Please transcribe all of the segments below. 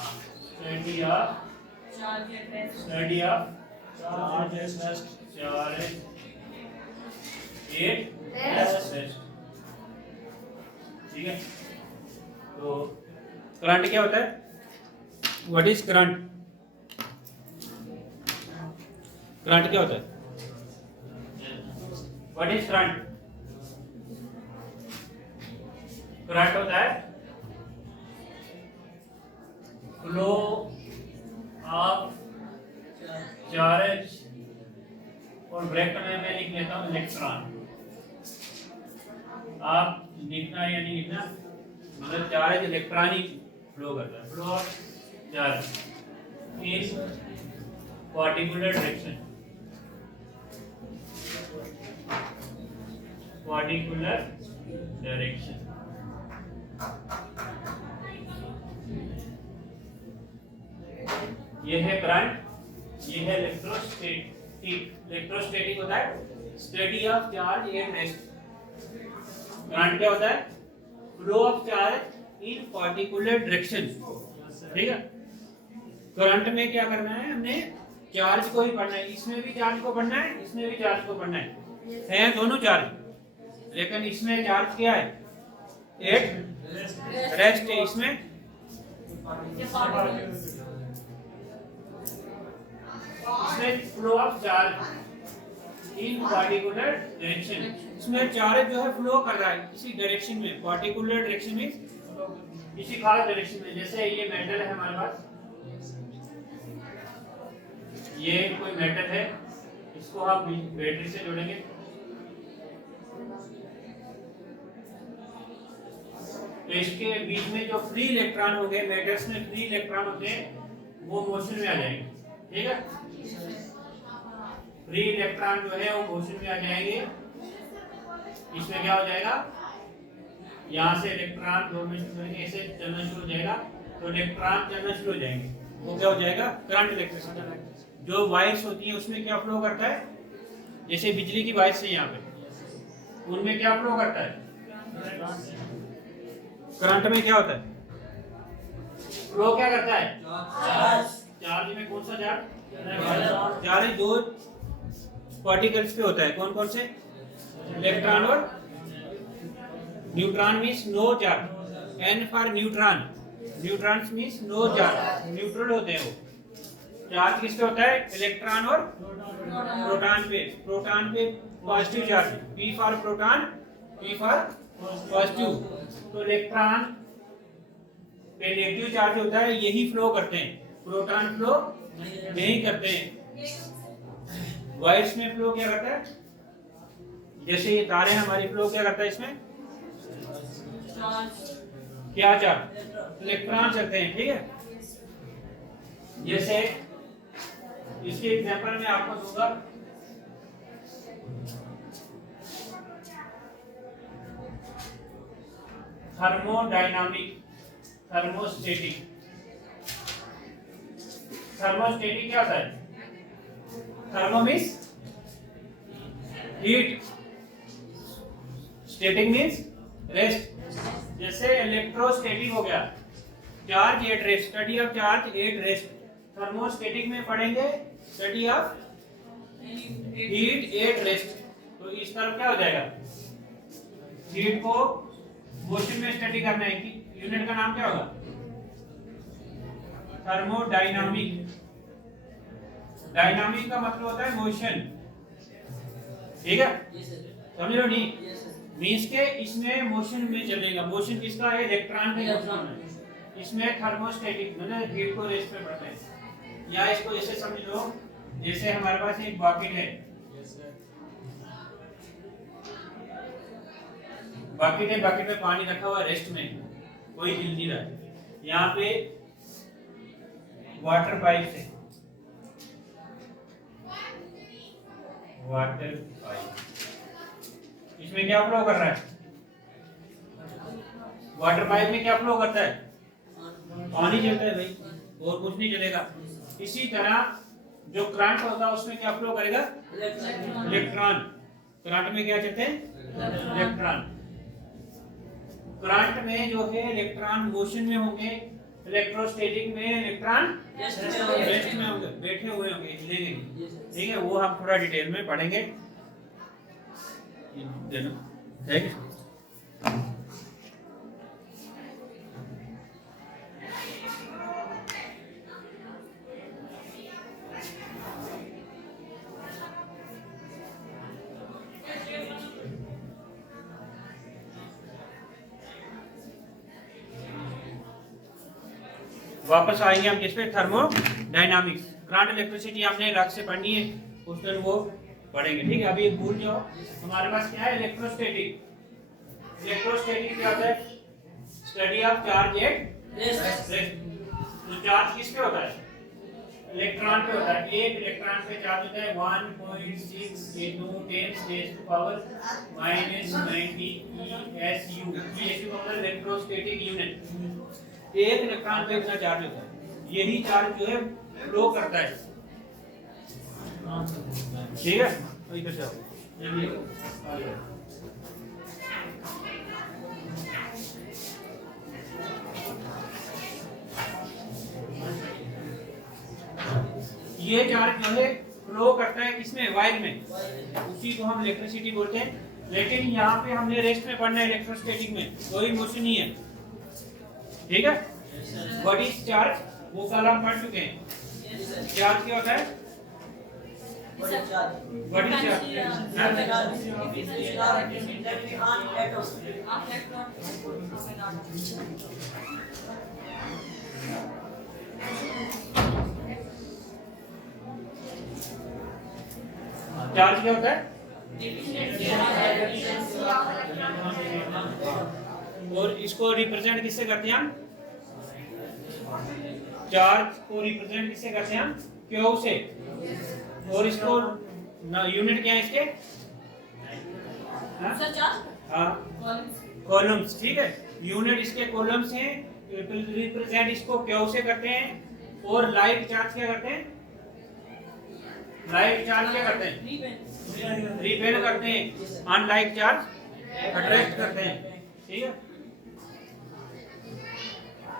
Study of charge at rest. ठीक है, तो करंट क्या होता है? What is current? करंट क्या होता है? What is current? करंट होता है फ्लो ऑफ चार्ज, और ब्रैकेट में मैं लिख लेता हूं इलेक्ट्रॉन। आप लिखना या नहीं लिखना, मतलब चार्ज इलेक्ट्रॉन ही फ्लो करता है। Flow of charge in particular direction, particular direction. ये है करंट, ये है इलेक्ट्रोस्टैटिक। इलेक्ट्रोस्टैटिक होता है study of charge at rest. Current क्या होता है? Flow of charge in particular direction. ठीक है, करंट में क्या करना है हमने? चार्ज को ही पढ़ना है। इसमें भी चार्ज को पढ़ना है, इसमें भी चार्ज को पढ़ना है दोनों चार्ज। लेकिन इसमें चार्ज क्या है? एट रेस्ट है। इसमें flow of charge in particular direction. इसमें चार्ज जो है फ्लो कर रहा है किसी डायरेक्शन में, पर्टिकुलर डायरेक्शन में, किसी खास डायरेक्शन में। जैसे ये मेटल है हमारे पास, ये कोई मेटल है, इसको हम बैटरी से जोड़ेंगे। तो इसके बीच में जो फ्री इलेक्ट्रॉन हो गए, मेटल्स में फ्री इलेक्ट्रॉन होते हैं, वो मोशन में आ जाएंगे। ठीक है, फ्री इलेक्ट्रॉन जो है वो मोशन में आ जाएंगे। इसमें क्या हो जाएगा? यहाँ से इलेक्ट्रॉन दो में ऐसे चलना शुरू हो जाएगा, तो इलेक्ट्रॉन चलना शुरू हो जाएंगे। वो क्या हो जाएगा? Current electricity. जो वायर्स होती है उसमें क्या फ्लो करता है? जैसे बिजली की वायर्स है यहाँ पे, उनमें क्या फ्लो करता है? करंट में क्या होता है? फ्लो क्या करता है? चार्ज में कौन सा चार्ज? चार्ज दो पार्टिकल्स पे होता है। कौन कौन से? इलेक्ट्रॉन और neutron. Means no charge. N for neutron. Neutrons means no charge, neutral होते हैं वो। चार्ज किस पे होता है? इलेक्ट्रॉन और प्रोटॉन पे। प्रोटॉन पे positive charge, P for proton, P for positive. तो इलेक्ट्रॉन पे नेगेटिव चार्ज होता है, यही फ्लो करते हैं। प्रोटॉन फ्लो नहीं करते हैं। वायर्स में फ्लो क्या करता है? जैसे ये तारे हमारी, फ्लो क्या करता है इसमें? क्या चार्ज? इलेक्ट्रॉन चलते हैं। ठीक है, जैसे इसके एग्जांपल में आपको दूंगा। Thermodynamic, thermostatic. थर्मोस्टेटिक क्या होता है? Thermo means heat, static means rest. जैसे इलेक्ट्रोस्टैटिक हो गया, charge at rest, study of charge at rest. Thermostatic में पढ़ेंगे study of heat at rest. तो इस तरफ क्या हो जाएगा? हीट को मोशन में स्टडी करना है। कि यूनिट का नाम क्या होगा? थर्मोडायनामिक। डायनामिक का मतलब होता है मोशन। ठीक है, समझ लो नहीं? मींस के इसमें मोशन में चलेगा। मोशन किसका है? इलेक्ट्रॉन का मोशन है। इसमें थर्मोस्टैटिक मतलब हीट को रेस्ट पे पड़ता है। या इसको ऐसे समझ लो, जैसे हमारे पास एक बकेट है, बकेट है, बकेट में पानी रखा हुआ रेस्ट में, कोई हिल नहीं रहा है। यहाँ पे वाटर पाइप से, वाटर पाइप, इसमें क्या फ्लो कर रहा है? वाटर पाइप में क्या फ्लो करता है? पानी चलता है भाई, और कुछ नहीं चलेगा। इसी तरह जो करंट होगा उसमें क्या फ्लो करेगा? इलेक्ट्रॉन। करंट में क्या चलते हैं? इलेक्ट्रॉन। करंट में जो है इलेक्ट्रॉन मोशन में होंगे, इलेक्ट्रोस्टैटिक में इलेक्ट्रॉन रेस्ट में होंगे, बैठे हुए होंगे, हिलेंगे नहीं। ठीक है, वो हम थोड़ा डिटेल में पढ़ेंगे। है कि? वापस आएंगे हम किस पे? थर्मोडायनामिक्स। करंट इलेक्ट्रिसिटी हमने अलग से पढ़नी है, उस दिन वो पढ़ेंगे। ठीक है, अभी भूल जाओ। हमारे पास क्या है? इलेक्ट्रोस्टैटिक। इलेक्ट्रोस्टैटिक क्या होता है? Study of charge at rest. तो चार्ज किस पे होता है? इलेक्ट्रॉन पे होता है। एक इलेक्ट्रॉन पे चार्ज होता है 1.6 × 10⁻90 ESU। ESU मतलब इलेक्ट्रोस्टैटिक यूनिट। एक इलेक्ट्रॉन पे इतना चार्ज होता है। यही चार्ज जो है फ्लो करता है। ठीक है, तो इधर से ये चार्ज जो है फ्लो करता है किसमें? वायर में। उसी को हम इलेक्ट्रिसिटी बोलते हैं। लेकिन यहाँ पे हमने रेस्ट में पढ़ना है, इलेक्ट्रोस्टैटिक में कोई मोशन नहीं है। ठीक है, व्हाट इज चार्ज? वो कल हम पढ़ चुके हैं। चार्ज क्या होता है? What is charge? चार्ज क्या होता है? और इसको रिप्रेजेंट किससे करते हैं हम? चार्ज को रिप्रेजेंट किससे करते हैं हम? क्यू से। और इसको यूनिट क्या है इसके? हाँ, कॉलम्स। ठीक है, यूनिट इसके कॉलम्स हैं। रिप्रेजेंट इसको क्यू से करते हैं। और लाइक चार्ज क्या करते हैं? लाइक चार्ज क्या करते हैं? रिपेल करते हैं। अनलाइक चार्ज अट्रैक्ट करते हैं। ठीक है,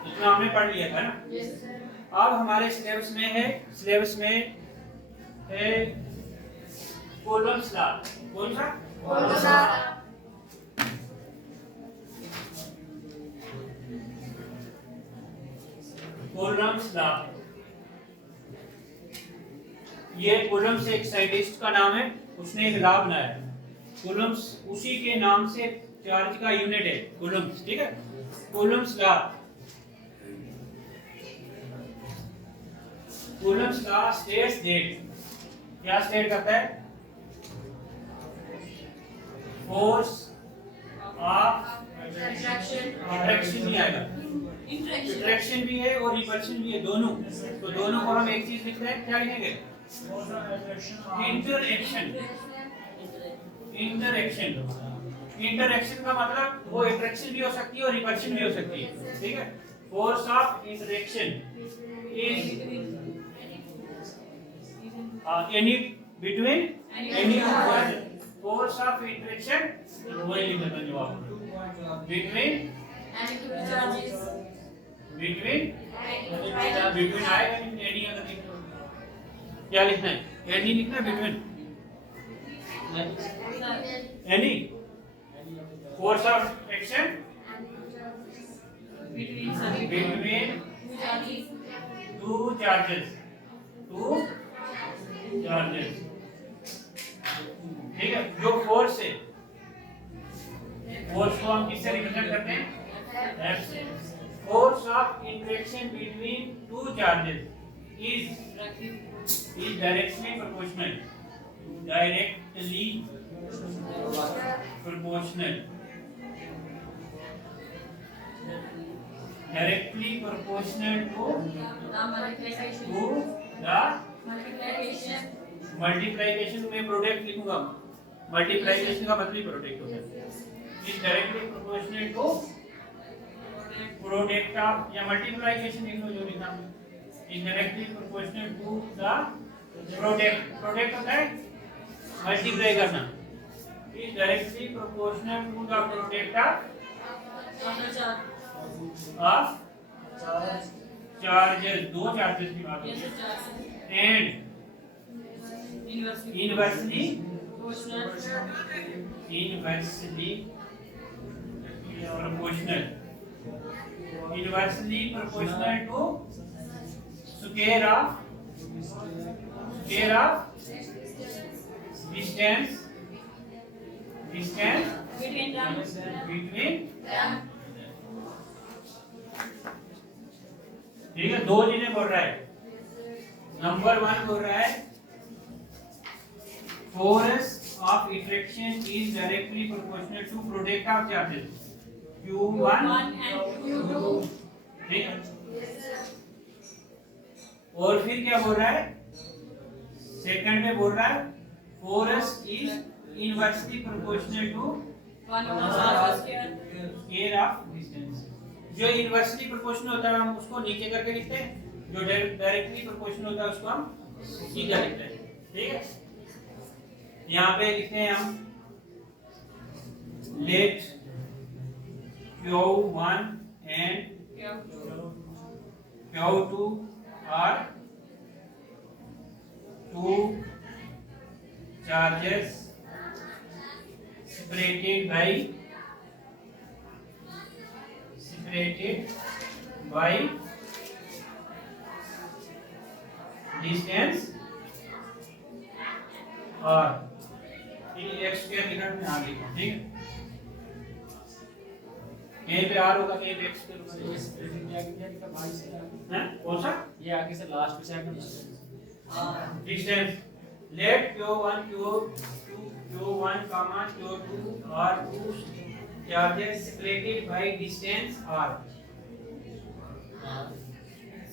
इतना हमने पढ़ लिया था ना। अब हमारे सिलेबस में है कूलम्ब्स लॉ। कौन सा? Coulomb's law. Coulomb's law. ये कूलम्ब्स एक साइंटिस्ट का नाम है, उसने एक लॉ बनाया है। कूलम्ब्स उसी के नाम से चार्ज का यूनिट है, कूलम्ब्स। ठीक है, Coulomb's law. Coulomb's law states that, क्या स्टेट करता है? फोर्स ऑफ अट्रैक्शन भी आएगा, इंटरेक्शन भी है और रिपल्शन भी है, दोनों। तो दोनों को हम एक चीज लिख रहे हैं, क्या लिखेंगे? इंटरएक्शन। इंटरएक्शन का मतलब वो अट्रैक्शन भी हो सकती है और रिपल्शन भी हो सकती है। ठीक है, force of interaction is any between any of force of interaction वही लिखना था जवाब। between I and any other thing। क्या लिखना है? any लिखना है, between any force of action between two charges। ठीक है, जो फोर्स है, फोर्स को हम किससे रिप्रेजेंट करते हैं? F से। Force of interaction between two charges is directly proportional. Directly proportional. Directly proportional to the multiplication में प्रोडक्ट लिखूंगा। मल्टीप्लिकेशन का मतलब ही प्रोडक्ट होता है। Is directly proportional to product of, या मल्टीप्लिकेशन लिख लो जो लिखना है। Is directly proportional to the product. Product होता है मल्टीप्लाई करना। Is directly proportional to the product of charges, दो चार्जेस की बात होती है, and inversely proportional to square of distance between them. ठीक है, दो चीजें बोल रहा है। नंबर 1 बोल रहा है force of attraction is directly proportional to product of charges Q1 and Q2। ठीक है, और फिर क्या बोल रहा है, सेकंड में बोल रहा है force is inversely proportional to square of distance। जो इनवर्सली प्रोपोर्शनल होता है हम उसको नीचे करके लिखते हैं, जो डायरेक्टली प्रोपोर्शनल होता है उसको हम सीधा लिखते हैं। ठीक है, यहाँ पे लिखते हैं हम late Q1 and Q2 are two charges separated by distance और x स्क्वायर लिखा है, यहाँ लिखो। ठीक है, कहीं पे r होगा, कहीं पे x स्क्वायर होगा। हैं कौन सा, ये आगे से लास्ट पे second distance let Q1 Q1 comma Q2 are two charges separated by distance r।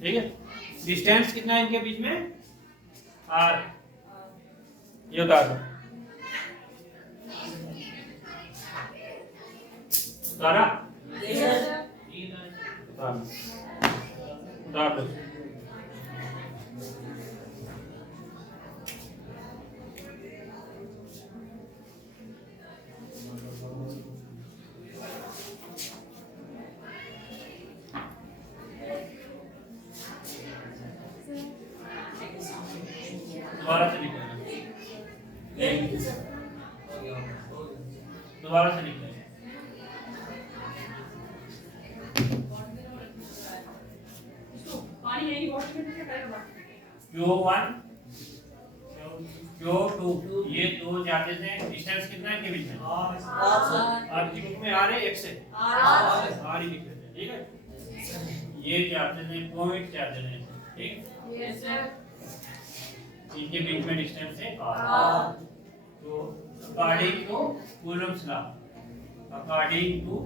ठीक है, डिस्टेंस कितना है इनके बीच में, r। ये बता दो सारा बता दो। दोबारा से लिखना, दोबारा से लिखना है। Q1 Q2 ये दो चार्जेस हैं, डिस्टेंस कितना है इनके बीच में, आपकी बुक में आ रहे x है, r ही लिख देते हैं। ठीक है, ये चार्जेस हैं, पॉइंट चार्जेस हैं। ठीक, इनके बीच में डिस्टेंस है r। तो according to Coulomb's law, according to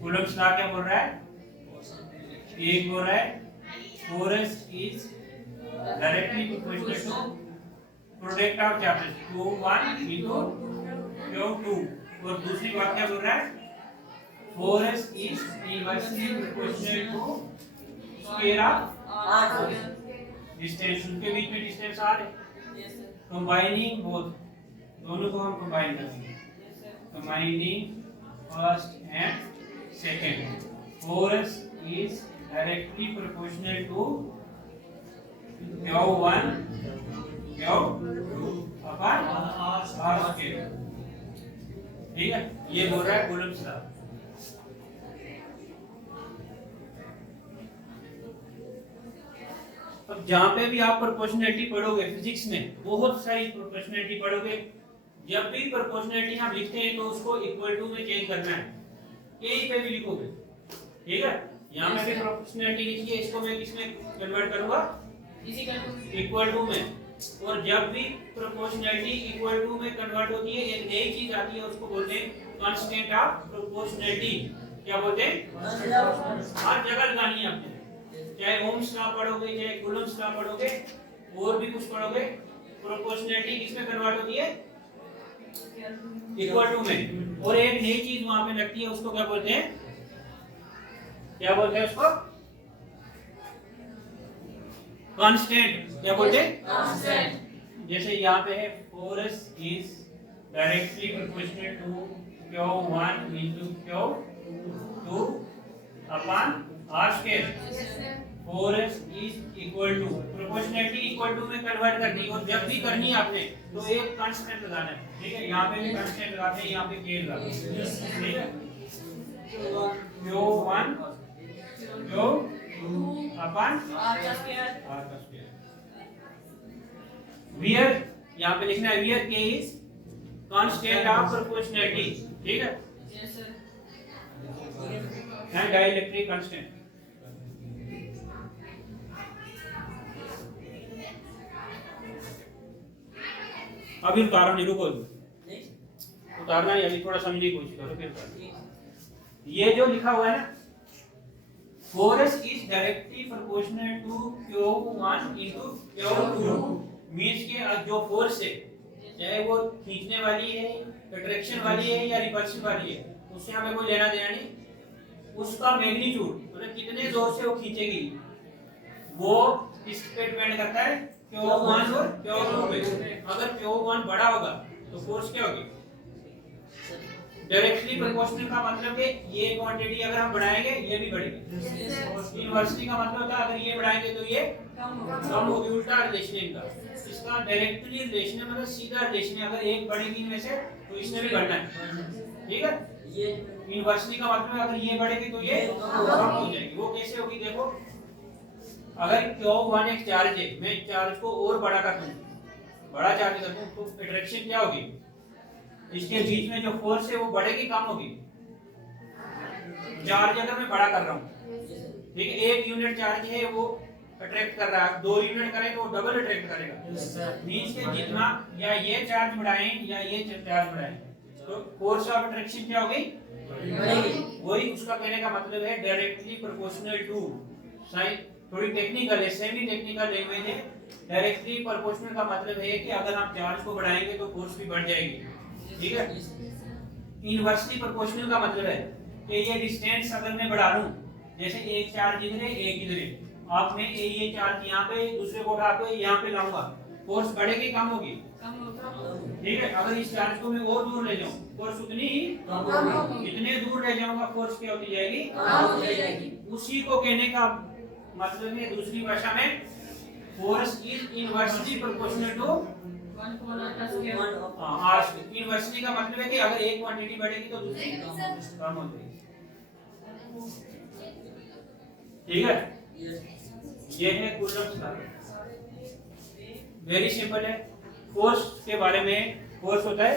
Coulomb's law क्या बोल रहा है, एक बोल रहा है force is directly proportional to product of charges Q1 into Q2, और दूसरी बात क्या बोल रहा है, force is inversely proportional to square of distance। उनके बीच में डिस्टेंस आ रहे, कंबाइनिंग बोथ, दोनों को हम कंबाइन करेंगे, combining first and second, force is directly proportional to Q1 Q2 upon r square। ठीक है, ये बोल रहा है कूलम्ब्स लॉ। अब जहां पे भी आप प्रोपोर्शनैलिटी पढ़ोगे फिजिक्स में, बहुत सारी प्रोपोर्शनैलिटी पढ़ोगे, जब भी प्रोपोर्शनैलिटी हम लिखते हैं तो उसको इक्वल टू में चेंज करना है, कहीं पे भी लिखोगे। ठीक है, यहाँ पे भी प्रोपोर्शनैलिटी लिखी है, इसको मैं किसमें कन्वर्ट करूंगा, इक्वल टू में। और जब भी प्रोपोर्शनैलिटी इक्वल टू में कन्वर्ट होती है, एक नई चीज आती है, उसको बोलते हैं कांस्टेंट ऑफ प्रोपोर्शनैलिटी। क्या बोलते हैं, हर जगह लगानी है आपने, चाहे ओम्स लॉ पढ़ोगे, चाहे कूलम्ब्स लॉ पढ़ोगे, और भी कुछ पढ़ोगे, प्रोपोर्शनैलिटी किसमें कन्वर्ट होती है, इक्वल टू में। और एक नई चीज वहां पे लगती है, उसको क्या बोलते हैं, क्या बोलते हैं उसको, कांस्टेंट। क्या बोलते हैं, कांस्टेंट। जैसे यहाँ पे है force is directly proportional to Q1 into Q2 upon R square। Force is equal to, proportionality equal to में कन्वर्ट करनी है, और जब भी करनी है आपने तो एक कांस्टेंट लगाना है, ठीक है। यहाँ पे भी कांस्टेंट लगाते हैं, यहाँ पे के लगाते हैं, ठीक है। Q1 Q2 अपन R का स्क्वायर। Where यहाँ पे लिखना है where K is constant of proportionality, ठीक है। And dielectric constant. अभी उतारना नहीं, रुको उतारना नहीं, अभी थोड़ा समझने की कोशिश करो फिर। ये जो लिखा हुआ है ना, force is directly proportional to Q1 into Q2, means के जो फोर्स है, चाहे वो खींचने वाली है, अट्रैक्शन वाली है या रिपल्शन वाली है, उससे हमें कोई लेना देना नहीं। उसका मैग्नीट्यूड मतलब कितने जोर से वो खींचेगी, वो किस पे डिपेंड करता है, Q1 और Q2 पे। अगर Q1 बड़ा होगा तो फोर्स क्या होगी, डायरेक्टली प्रोपोर्शनल का मतलब है ये क्वांटिटी अगर हम बढ़ाएंगे ये भी बढ़ेगी। इनवर्सली का मतलब होता है अगर ये बढ़ाएंगे तो ये कम होगी, उल्टा रिलेशन है इनका। इसका डायरेक्टली रिलेशन है, मतलब सीधा रिलेशन है, अगर एक बढ़ेगी इनमें से तो इसने भी बढ़ना है, ठीक है। ये इनवर्सली का मतलब है अगर ये बढ़ेगी तो ये कम हो जाएगी। वो कैसे होगी देखो, अगर Q1 एक चार्ज है, मैं चार्ज को और बड़ा कर दूं, बड़ा चार्ज कर दूं, तो अट्रैक्शन क्या होगी, इसके बीच में जो फोर्स है वो बढ़ेगी कम होगी। चार्ज अगर मैं बड़ा कर रहा हूँ, ठीक है, 1 यूनिट चार्ज है वो अट्रैक्ट कर रहा है, 2 यूनिट करें तो वो डबल अट्रैक्ट करेगा। मींस के जितना या ये चार्ज बढ़ाएं या ये चार्ज बढ़ाएं तो फोर्स ऑफ अट्रैक्शन क्या होगी, बढ़ेगी। वही उसका कहने का मतलब है डायरेक्टली प्रोपोर्शनल टू। थोड़ी टेक्निकल है, सेमी टेक्निकल लैंग्वेज है। डायरेक्टली प्रोपोर्शनल का मतलब है कि अगर आप चार्ज को बढ़ाएंगे तो फोर्स भी बढ़ जाएगी, ठीक है। इनवर्सली प्रोपोर्शनल का मतलब है कि ये डिस्टेंस अगर मैं बढ़ा लूं, जैसे एक चार्ज इधर है एक इधर है, आप मैं ये चार्ज यहाँ पे दूसरे को उठा के यहाँ पे लाऊंगा, फोर्स बढ़ेगी कम होगी, ठीक है। अगर इस चार्ज को मैं और दूर ले जाऊं, फोर्स उतनी ही जितने दूर ले जाऊंगा फोर्स क्या होती जाएगी। उसी को कहने का मतलब है दूसरी भाषा में, force is inversely proportional to inversely का मतलब है कि अगर एक क्वांटिटी बढ़ेगी तो दूसरी कम हो जाएगी, ठीक है। ये है कूलम्ब्स लॉ, वेरी सिंपल है। फोर्स के बारे में, फोर्स होता है